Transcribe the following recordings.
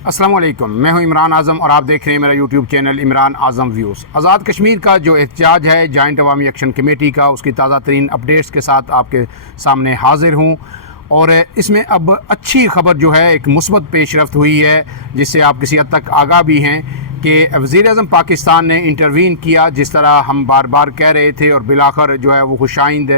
अस्सलाम वालेकुम, मैं हूं इमरान आज़म और आप देख रहे हैं मेरा यूट्यूब चैनल इमरान आज़म व्यूज़। आज़ाद कश्मीर का जो एहतजाज है जॉइंट अवामी एक्शन कमेटी का, उसकी ताज़ा तरीन अपडेट्स के साथ आपके सामने हाज़िर हूं। और इसमें अब अच्छी ख़बर जो है, एक मुस्बत पेशरफ्त हुई है जिससे आप किसी हद तक आगाह भी हैं कि वज़ीर-ए-आज़म पाकिस्तान ने इंटरवीन किया। जिस तरह हम बार बार कह रहे थे और बिलाखिर जो है वो खुशाइंद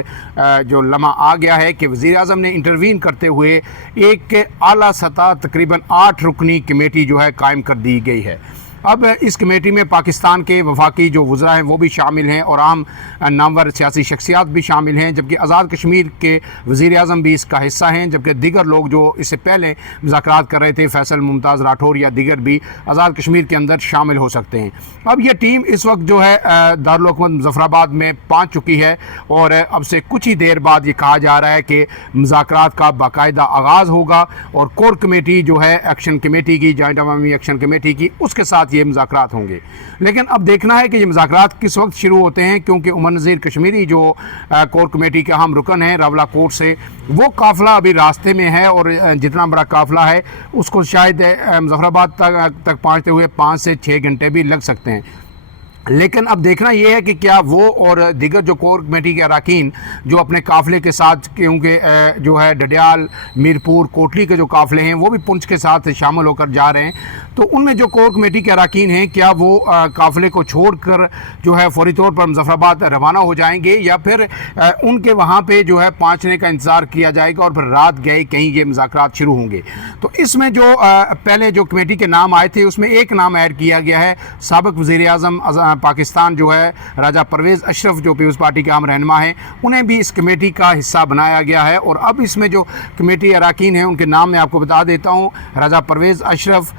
जो लम्हा आ गया है कि वज़ीर-ए-आज़म ने इंटरवीन करते हुए एक आला सतह तकरीबन 8 रुकनी कमेटी जो है कायम कर दी गई है। अब इस कमेटी में पाकिस्तान के वफाकी जो वज़रा हैं वो भी शामिल हैं और आम नामवर सियासी शख्सियात भी शामिल हैं, जबकि आज़ाद कश्मीर के वज़ीर-ए-आज़म भी इसका हिस्सा हैं, जबकि दीगर लोग जो इससे पहले मुज़ाकरात कर रहे थे, फैसल मुमताज़ राठौर या दीगर भी आज़ाद कश्मीर के अंदर शामिल हो सकते हैं। अब ये टीम इस वक्त जो है दारुल हुकूमत मुज़फ़्फ़राबाद में पहुँच चुकी है और अब से कुछ ही देर बाद ये कहा जा रहा है कि मुज़ाकरात का बाकायदा आगाज़ होगा और कोर कमेटी जो है एक्शन कमेटी की, जॉइंट अवामी एक्शन कमेटी की, उसके साथ ये मुज़ाकरात होंगे। लेकिन अब देखना है कि ये मुज़ाकरात किस वक्त शुरू होते हैं, क्योंकि उमर नज़ीर कश्मीरी जो कोर कमेटी के अहम रुकन हैं रावला कोट से, वो काफ़िला अभी रास्ते में है और जितना बड़ा काफ़िला है उसको शायद मुज़फ़्फ़राबाद तक पहुँचते हुए 5 से 6 घंटे भी लग सकते हैं। लेकिन अब देखना यह है कि क्या वो और दीगर जो कोर कमेटी के अरकान जो अपने काफ़िले के साथ, क्योंकि जो है डडियाल, मीरपुर, कोटली के जो काफ़िले हैं वो भी पुंछ के साथ शामिल होकर जा रहे हैं, तो उनमें जो कोर कमेटी के अरकान हैं क्या वो काफ़िले को छोड़कर जो है फौरी तौर पर मुज़फ़्फ़राबाद रवाना हो जाएंगे या फिर उनके वहाँ पे जो है पहुँचने का इंतज़ार किया जाएगा और फिर रात गए कहीं ये मुज़ाकरात शुरू होंगे। तो इसमें जो पहले जो कमेटी के नाम आए थे उसमें एक नाम ऐड किया गया है, साबिक़ वज़ीर-ए-आज़म पाकिस्तान जो है राजा परवेज़ अशरफ जो पीपल्स पार्टी के अहम रहनुमा हैं, उन्हें भी इस कमेटी का हिस्सा बनाया गया है। और अब इसमें जो कमेटी अरकान हैं उनके नाम मैं आपको बता देता हूँ। राजा परवेज़ अशरफ,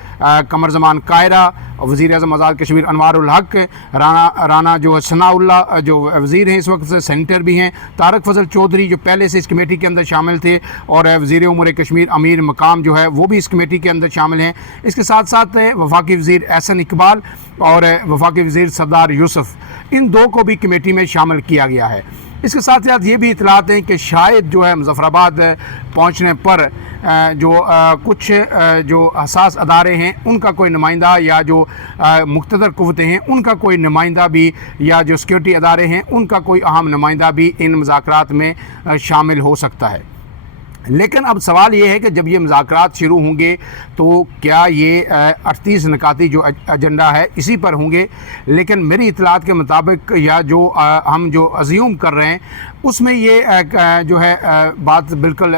कमर ज़मान कायरा, वज़ीर-ए-आज़म आज़ाद कश्मीर अनवारुल हक, राना जो सनाउल्लाह जो वज़ीर हैं इस वक्त सेनेटर भी हैं, तारक फजल चौधरी जो पहले से इस कमेटी के अंदर शामिल थे और वज़ीर उमूर कश्मीर अमीर मकाम जो है वो भी इस कमेटी के अंदर शामिल हैं। इसके साथ साथ वफाकी वज़ीर एहसन इकबाल और वफाकी वज़ीर सरदार यूसुफ, इन दो को भी कमेटी में शामिल किया गया है। इसके साथ साथ ये भी इतलात हैं कि शायद जो है मुज़फ़्फ़राबाद पहुंचने पर जो कुछ जो हसास अदारे हैं उनका कोई नुमाइंदा या जो मुक़्तदर क़ुव्वतें हैं उनका कोई नुमाइंदा भी या जो सिक्योरिटी अदारे हैं उनका कोई अहम नुमाइंदा भी इन मुज़ाकरात में शामिल हो सकता है। लेकिन अब सवाल ये है कि जब ये मुज़ाकरात शुरू होंगे तो क्या ये 38 निकाती जो एजेंडा है इसी पर होंगे, लेकिन मेरी इतलात के मुताबिक या जो हम जो अज्यूम कर रहे हैं उसमें ये जो है बात बिल्कुल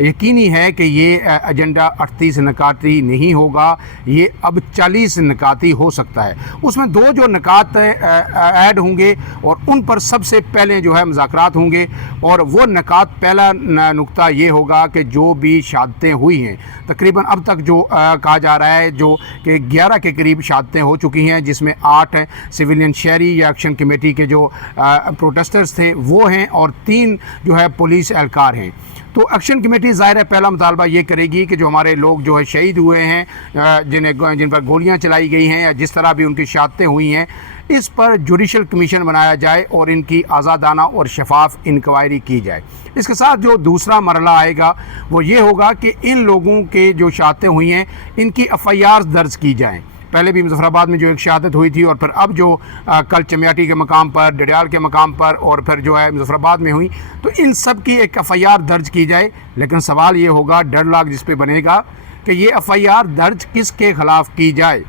यकीनी है कि ये एजेंडा 38 निकाती नहीं होगा, ये अब 40 निकाती हो सकता है। उसमें दो जो निकात ऐड होंगे और उन पर सबसे पहले जो है मुज़ाकरात होंगे और वो निकात, पहला नुक्ता ये होगा कि जो भी शहादतें हुई हैं, तकरीबन अब तक जो कहा जा रहा है जो कि 11 के करीब शहादतें हो चुकी हैं, जिसमें 8 सिविलियन शहरी या एक्शन कमेटी के जो प्रोटेस्टर्स थे वो हैं और 3 जो है पुलिस एहलकार हैं। तो एक्शन कमेटी ज़ाहिर है पहला मुतालबा ये करेगी कि जो हमारे लोग जो है शहीद हुए हैं, जिन पर गोलियां चलाई गई हैं या जिस तरह भी उनकी शहादतें हुई हैं, इस पर जुडिशल कमीशन बनाया जाए और इनकी आज़ादाना और शफाफ इंक्वायरी की जाए। इसके साथ जो दूसरा मरला आएगा वो ये होगा कि इन लोगों के जो शहादतें हुई हैं इनकी FIR दर्ज की जाएँ। पहले भी मुज़फ़्फ़राबाद में जो एक शहादत हुई थी और फिर अब जो कल चमियाटी के मकाम पर, डडियाल के मकाम पर और फिर जो है मुज़फ़्फ़राबाद में हुई, तो इन सब की एक FIR दर्ज की जाए। लेकिन सवाल ये होगा, डेडलॉक जिस पे बनेगा कि ये FIR दर्ज किसके ख़िलाफ़ की जाए।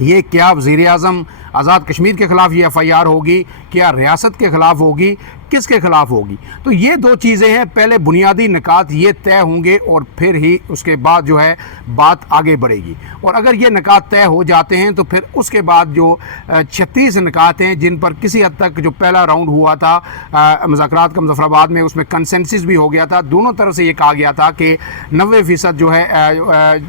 ये क्या वज़ीर-ए-आज़म आज़ाद कश्मीर के ख़िलाफ़ ये FIR होगी, क्या रियासत के ख़िलाफ़ होगी, किसके ख़िलाफ़ होगी? तो ये दो चीज़ें हैं, पहले बुनियादी निकात ये तय होंगे और फिर ही उसके बाद जो है बात आगे बढ़ेगी। और अगर ये निकात तय हो जाते हैं तो फिर उसके बाद जो 36 निकात हैं जिन पर किसी हद तक जो पहला राउंड हुआ था मुज़ाकरात का मुज़फ़्फ़राबाद में, उसमें कंसेंसस भी हो गया था, दोनों तरफ से ये कहा गया था कि 90% जो है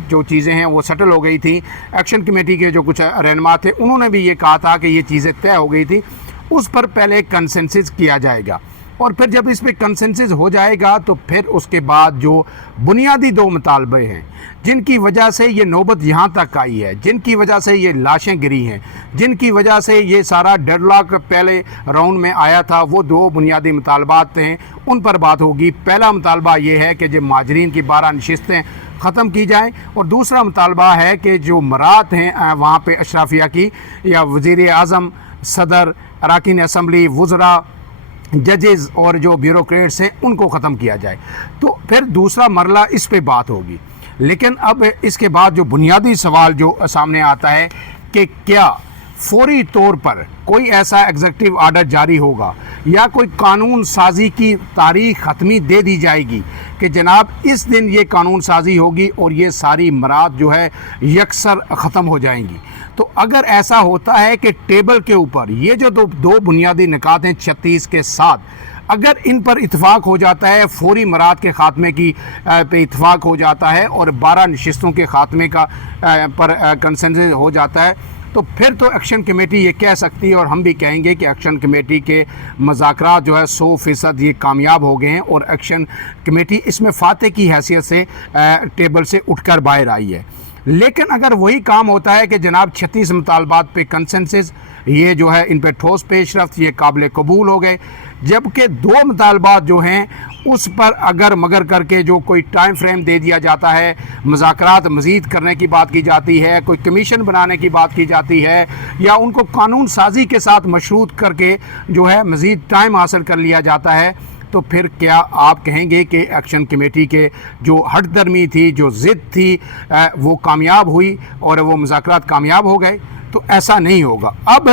जो चीज़ें हैं वो सेटल हो गई थी। एक्शन कमेटी के जो कुछ रहनुमा थे उन्होंने भी ये कहा था कि ये चीज़ें तय हो गई थी, उस पर पहले कंसेंसस किया जाएगा और फिर जब इस पर कंसेंसस हो जाएगा तो फिर उसके बाद जो बुनियादी 2 मुतालबे हैं जिनकी वजह से ये नौबत यहाँ तक आई है, जिनकी वजह से ये लाशें गिरी हैं, जिनकी वजह से ये सारा डेडलॉक पहले राउंड में आया था, वो 2 बुनियादी मुतालबात हैं, उन पर बात होगी। पहला मुतालबा ये है कि जब माजरीन की 12 नशिस्तें ख़त्म की जाए। और दूसरा मुतालबा है कि जो मरात हैं वहाँ पे अशराफिया की या वज़ीर आज़म, सदर, अरकान असम्बली, वज़रा, जजेस और जो ब्यूरोक्रेट्स हैं उनको ख़त्म किया जाए। तो फिर दूसरा मरला इस पे बात होगी। लेकिन अब इसके बाद जो बुनियादी सवाल जो सामने आता है कि क्या फौरी तौर पर कोई ऐसा एग्जीक्यूटिव आर्डर जारी होगा या कोई कानून साजी की तारीख ख़त्मी दे दी जाएगी कि जनाब इस दिन ये कानून साजी होगी और ये सारी मरात जो है यकसर ख़त्म हो जाएंगी। तो अगर ऐसा होता है कि टेबल के ऊपर ये जो दो बुनियादी निकात हैं 36 के साथ, अगर इन पर इत्फाक हो जाता है, फौरी मरात के ख़ात्मे की पे इत्फाक हो जाता है और 12 नशिस्तों के ख़ात्मे का पर कंसेंसस हो जाता है, तो फिर तो एक्शन कमेटी ये कह सकती है और हम भी कहेंगे कि एक्शन कमेटी के मुज़ाकरात जो है 100% ये कामयाब हो गए हैं और एक्शन कमेटी इसमें फ़ातह की हैसियत से टेबल से उठकर बाहर आई है। लेकिन अगर वही काम होता है कि जनाब 36 मुतालबात पे कंसेंसस, ये जो है इन पे ठोस पेशरफ्त, ये काबिल कबूल हो गए, जबकि 2 मुतालबात जो हैं उस पर अगर मगर करके जो कोई टाइम फ्रेम दे दिया जाता है, मुज़ाकरात मज़ीद करने की बात की जाती है, कोई कमीशन बनाने की बात की जाती है या उनको कानून साजी के साथ मशरूत करके जो है मज़ीद टाइम हासिल कर लिया जाता है, तो फिर क्या आप कहेंगे कि एक्शन कमेटी के जो हट दर्मी थी, जो ज़िद थी, वो कामयाब हुई और वो मुज़ाकरात कामयाब हो गए? तो ऐसा नहीं होगा। अब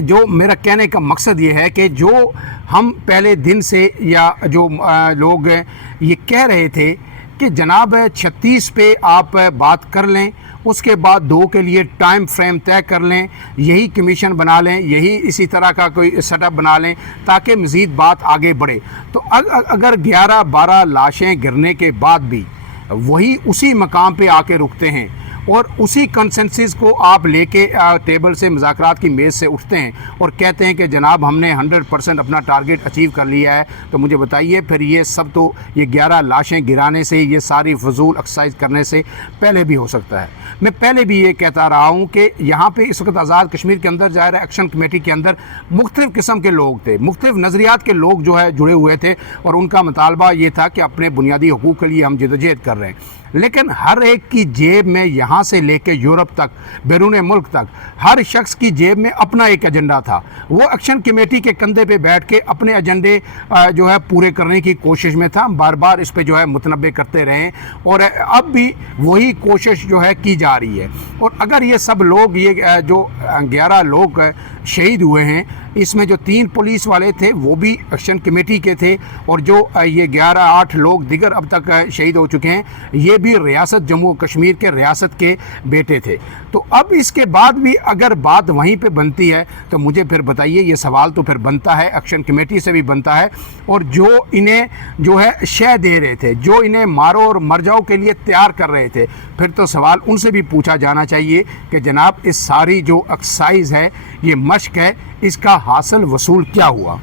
जो मेरा कहने का मकसद ये है कि जो हम पहले दिन से या जो लोग ये कह रहे थे कि जनाब 36 पे आप बात कर लें, उसके बाद 2 के लिए टाइम फ्रेम तय कर लें, यही कमीशन बना लें, यही इसी तरह का कोई सेटअप बना लें ताकि मज़ीद बात आगे बढ़े। तो अगर 11-12 लाशें गिरने के बाद भी वही उसी मकाम पे आके रुकते हैं और उसी कंसेंसस को आप लेके टेबल से मुज़ाकरात की मेज़ से उठते हैं और कहते हैं कि जनाब हमने 100% अपना टारगेट अचीव कर लिया है, तो मुझे बताइए फिर ये सब तो ये 11 लाशें गिराने से, ये सारी फजूल एक्सरसाइज करने से पहले भी हो सकता है। मैं पहले भी ये कहता रहा हूँ कि यहाँ पे इस वक्त आज़ाद कश्मीर के अंदर ज़ाहिर है एक्शन कमेटी के अंदर मुख्तलिफ़ किस्म के लोग थे, मुख्तलिफ़ नज़रियात के लोग जो है जुड़े हुए थे और उनका मुतालबा ये था कि अपने बुनियादी हकूक़ के लिए हम जदोजहद कर रहे हैं। लेकिन हर एक की जेब में यहाँ से लेके यूरोप तक, बैरून मुल्क तक, हर शख्स की जेब में अपना एक एजेंडा था। वो एक्शन कमेटी के कंधे पे बैठ के अपने एजेंडे जो है पूरे करने की कोशिश में था। बार बार इस पे जो है मुतनब्बे करते रहे और अब भी वही कोशिश जो है की जा रही है। और अगर ये सब लोग, ये जो 11 लोग शहीद हुए हैं, इसमें जो 3 पुलिस वाले थे वो भी एक्शन कमेटी के थे और जो ये 11-8 लोग दिगर अब तक शहीद हो चुके हैं, ये भी रियासत जम्मू कश्मीर के रियासत के बेटे थे। तो अब इसके बाद भी अगर बात वहीं पे बनती है तो मुझे फिर बताइए, ये सवाल तो फिर बनता है, एक्शन कमेटी से भी बनता है और जो इन्हें जो है शह दे रहे थे, जो इन्हें मारो और मर जाओ के लिए तैयार कर रहे थे, फिर तो सवाल उनसे भी पूछा जाना चाहिए कि जनाब इस सारी जो एक्सरसाइज है, ये मशक है, इसका हासिल वसूल क्या हुआ।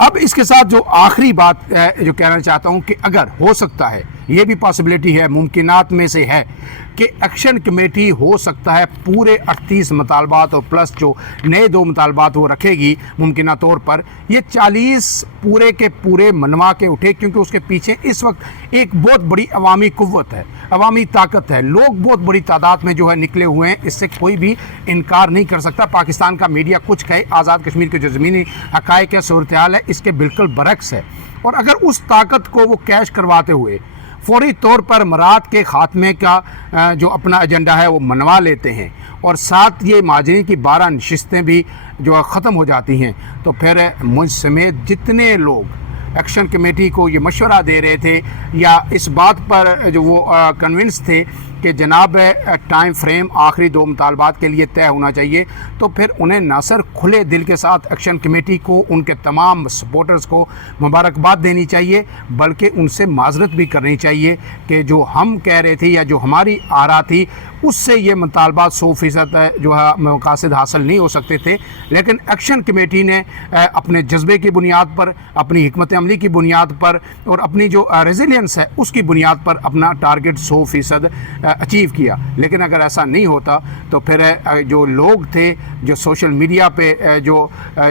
अब इसके साथ जो आखिरी बात जो कहना चाहता हूँ कि अगर हो सकता है, ये भी पॉसिबिलिटी है, मुमकिनात में से है कि एक्शन कमेटी हो सकता है पूरे 38 मुतालबात और प्लस जो नए 2 मुतालबात वो रखेगी मुमकिना तौर पर, ये 40 पूरे के पूरे मनवा के उठे, क्योंकि उसके पीछे इस वक्त एक बहुत बड़ी अवामी कुव्वत है, अवामी ताकत है, लोग बहुत बड़ी तादाद में जो है निकले हुए हैं, इससे कोई भी इनकार नहीं कर सकता। पाकिस्तान का मीडिया कुछ कहे, आज़ाद कश्मीर के जो ज़मीनी हक़ाइक़ है, सूरत हाल है, इसके बिल्कुल बरक्स है। और अगर उस ताकत को वो कैश करवाते हुए फौरी तौर पर मरात के ख़ात्मे का जो अपना एजेंडा है वो मनवा लेते हैं और साथ ये माजरीन की 12 नशिस्तें भी जो ख़त्म हो जाती हैं, तो फिर मुझ समेत जितने लोग एक्शन कमेटी को ये मशवरा दे रहे थे या इस बात पर जो वो कन्विंस थे कि जनाब टाइम फ्रेम आखिरी 2 मुतालबात के लिए तय होना चाहिए, तो फिर उन्हें ना सिर्फ खुले दिल के साथ एक्शन कमेटी को, उनके तमाम सपोर्टर्स को मुबारकबाद देनी चाहिए, बल्कि उनसे माजरत भी करनी चाहिए कि जो हम कह रहे थे या जो हमारी आरा थी اس سے یہ مطالبات 100% جو ہے مقاصد حاصل نہیں ہو سکتے تھے، لیکن ایکشن کمیٹی نے اپنے جذبے کی بنیاد پر، اپنی حکمت عملی کی بنیاد پر اور اپنی جو ریزیلینس ہے اس کی بنیاد پر اپنا ٹارگٹ 100% اچیو کیا۔ لیکن اگر ایسا نہیں ہوتا تو پھر جو لوگ تھے جو سوشل میڈیا پہ جو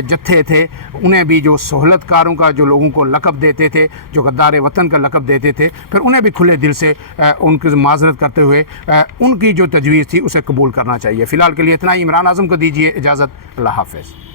جتھے تھے، انہیں بھی جو سہولت کاروں کا جو لوگوں کو لقب دیتے تھے، جو غدار وطن کا لقب دیتے تھے، پھر انہیں بھی کھلے دل سے ان کی معذرت کرتے ہوئے ان کی جو تجویز تھی اسے قبول کرنا چاہیے۔ فی الحال کے لیے اتنا ہی۔ عمران اعظم کو دیجیے اجازت، اللہ حافظ۔